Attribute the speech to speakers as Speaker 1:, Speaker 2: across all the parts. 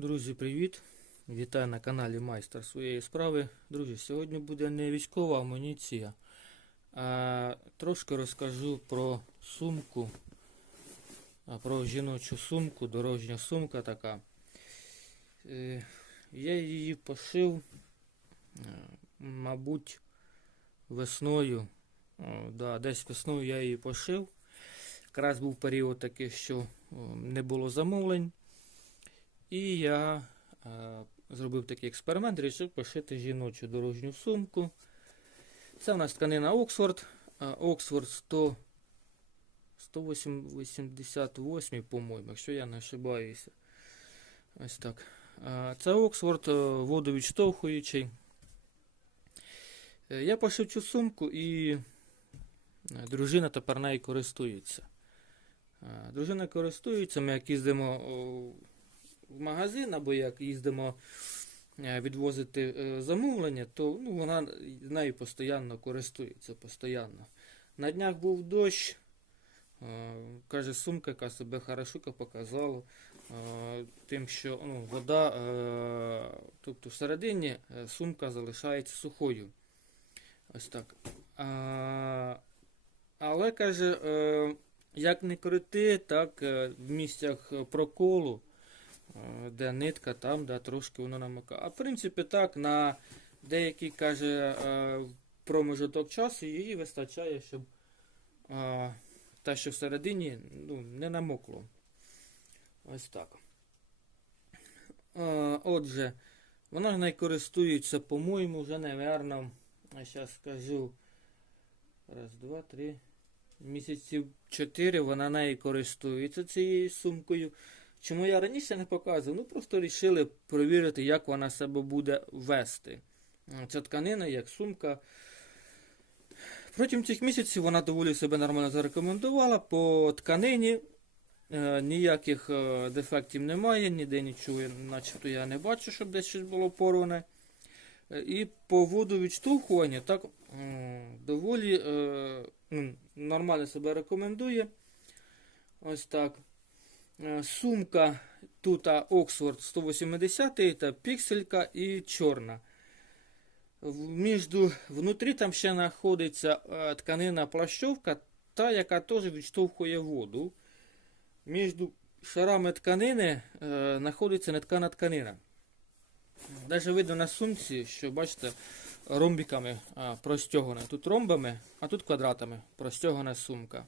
Speaker 1: Друзі, привіт! Вітаю на каналі Майстер своєї справи. Друзі, сьогодні буде не військова амуніція, а трошки розкажу про сумку, про жіночу сумку, дорожня сумка така. Е, Я її пошив, е, мабуть, весною. О, да, десь весною я її пошив. Якраз був період такий, що не було замовлень. І я е, зробив такий експеримент, вирішив пошити жіночу дорожню сумку. Це у нас тканина Оксфорд. е, Оксфорд 100, 188, по-моєму, якщо я не ошибаюся. Ось так. Е, Це Оксфорд е, водовідштовхуючий. Я пошив цю сумку і дружина тепер нею користується. Дружина користується, ми як їздимо в магазин або як їздимо е, відвозити е, замовлення, то ну, вона нею постійно користується. Постійно. На днях був дощ. е, Каже, сумка, яка себе хорошука показала. Тим, що ну, вода, тобто всередині сумка залишається сухою. Ось так. Але каже, як не крути, так в місцях проколу де нитка, там, де трошки воно намикає. А в принципі так, на деякий, каже, е, промежуток часу її вистачає, щоб е, те, що всередині, ну, не намокло. Ось так. Е, Отже, вона не користується, по-моєму, вже, напевно, я зараз скажу. Раз, два, три. Місяців чотири вона нею користується цією сумкою. Чому я раніше не показував? Ну просто вирішили перевірити, як вона себе буде вести. Ця тканина, як сумка. Протягом цих місяців вона доволі себе нормально зарекомендувала. По тканині е, ніяких е, дефектів немає, ніде нічого, начебто я не бачу, щоб десь щось було порване. Е, І по водовідштовхуванню так м, доволі е, ну, нормально себе рекомендує. Ось так. Е, Сумка тут Оксфорд 180 та пікселька і чорна. Міжду, внутрі там ще знаходиться е, тканина плащовка, та, яка теж відштовхує воду. Між шарами тканини е, знаходиться неткана тканина. Даже видно на сумці, що бачите, ромбиками а, простягана. Тут ромбами, а тут квадратами простягана сумка.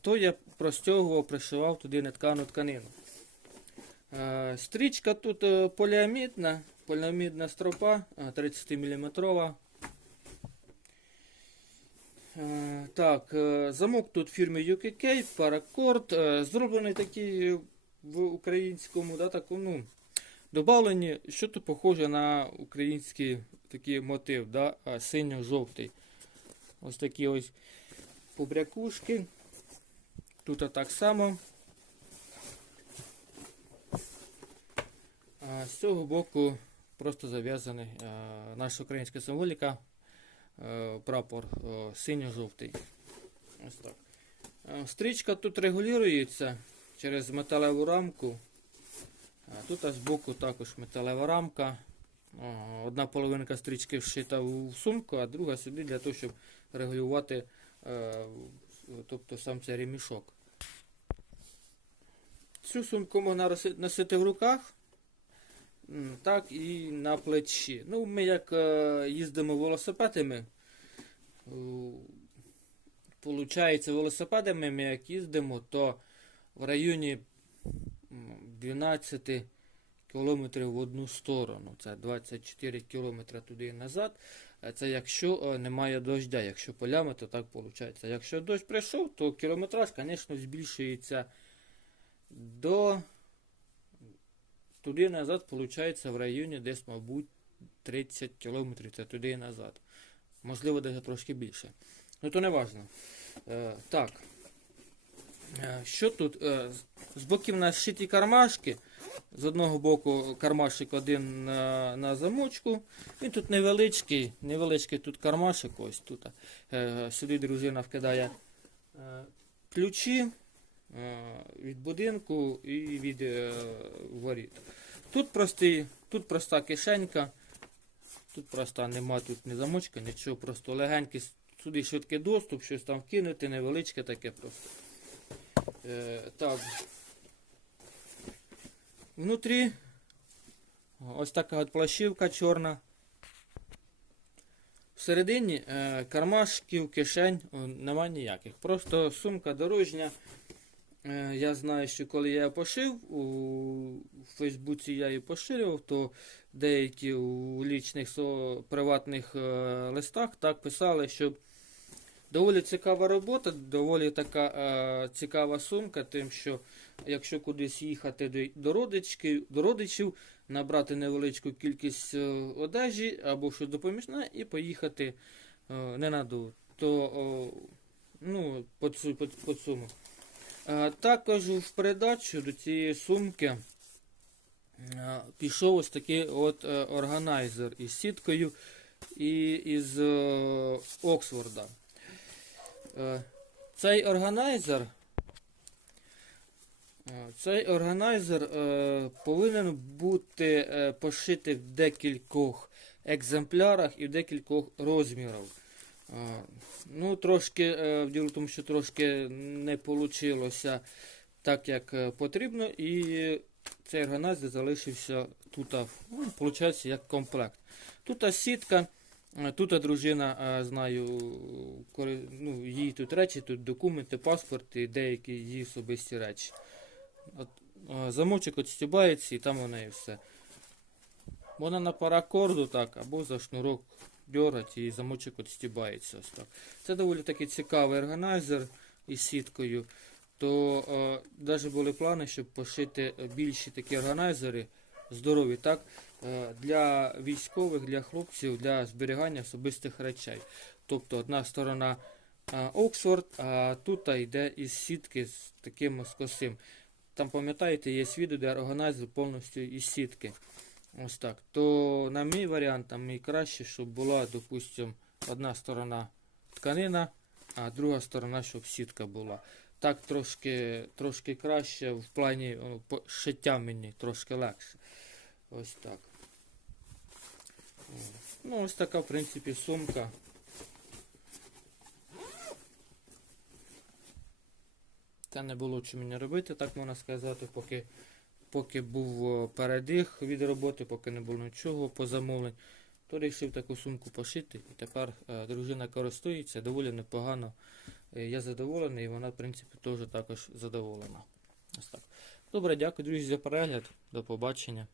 Speaker 1: То я простягував, пришивав туди неткану тканину. Е, Стрічка тут е, поліамідна, поліамідна стропа е, 30 мм. Так, е, замок тут фірми UKK, е, зроблений такий в українському, да, такому, ну, добавлені, що то похоже на український такий мотив, да, синьо-жовтий. Ось такі ось побрякушки. Тут так само. З цього боку просто зав'язаний наша українська символіка, прапор синьо-жовтий. Ось так. Стрічка тут регулюється через металеву рамку. Тут аж збоку також металева рамка. Одна половинка стрічки вшита в сумку, а друга сюди для того, щоб регулювати е, тобто сам цей ремішок. Цю сумку можна носити в руках, так і на плечі. Ну, ми як е, їздимо велосипедами, Получається, велосипедами ми як їздимо, то в районі 12 кілометрів в одну сторону. Це 24 кілометри туди і назад. Е, Це якщо е, немає дождя. Якщо полями, то так виходить. Якщо дощ прийшов, то кілометраж, звісно, збільшується до туди назад, виходить, в районі десь, мабуть, 30 кілометрів. Це туди і назад. Можливо, навіть трошки більше. Ну то не важливо. Е, так. Е, що тут? Е, з- боків у нас шиті кармашки. З одного боку кармашик один на, на замочку. І тут невеличкий, невеличкий тут кармашик ось тут. Е, сюди дружина вкидає ключі від будинку і від е, воріт. Тут простий, тут проста кишенька. Тут проста нема тут ні замочка, нічого, просто легенький сюди швидкий доступ, щось там вкинути, невеличке таке просто. Е, так. Внутрі ось така от плащівка чорна. Всередині е, кармашків, кишень нема ніяких. Просто сумка дорожня. Е, я знаю, що коли я пошив, у Фейсбуці я її поширював, то деякі у лічних приватних е, листах так писали, що доволі цікава робота, доволі така е, цікава сумка, тим, що якщо кудись їхати до, родички, до родичів, набрати невеличку кількість е, одежі або щось допоміжне і поїхати е, ненадовго, то о, ну, по, по, по цьому. Е, також в передачу до цієї сумки е, пішов ось такий от е, органайзер із сіткою і із Оксфорда. Цей органайзер цей органайзер повинен бути пошитий в декількох екземплярах і в декількох розмірах. Ну, трошки, е, діло в тому, що трошки не вийшло так, як е, потрібно, і цей органайзер залишився тут, ну, виходить, як комплект. Тут сітка, е, тут дружина, знаю, ну, її тут речі, тут документи, паспорт і деякі її особисті речі. От, замочок відстібається і там вона і все. Вона на паракорду так, або за шнурок дергать і замочок відстібається. Ось так. Це доволі такий цікавий органайзер із сіткою. То е, навіть були плани, щоб пошити е, більші такі органайзери, здорові, так, е, для військових, для хлопців, для зберігання особистих речей. Тобто одна сторона е, Оксфорд, а тут йде із сітки з таким з косим. Там пам'ятаєте, є відео, де органайзер повністю із сітки. Ось так. То на мій варіант, там мій краще, щоб була, допустимо, одна сторона тканина, а друга сторона, щоб сітка була. Так трошки, трошки краще, в плані о, шиття мені трошки легше. Ось так. Ну, ось така, в принципі, сумка. Це не було що мені робити, так можна сказати, поки, поки був передих від роботи, поки не було нічого по замовлень, то вирішив таку сумку пошити. І тепер е, дружина користується доволі непогано. Е, Я задоволений, і вона, в принципі, теж також задоволена. Ось так. Добре, дякую, друзі, за перегляд. До побачення.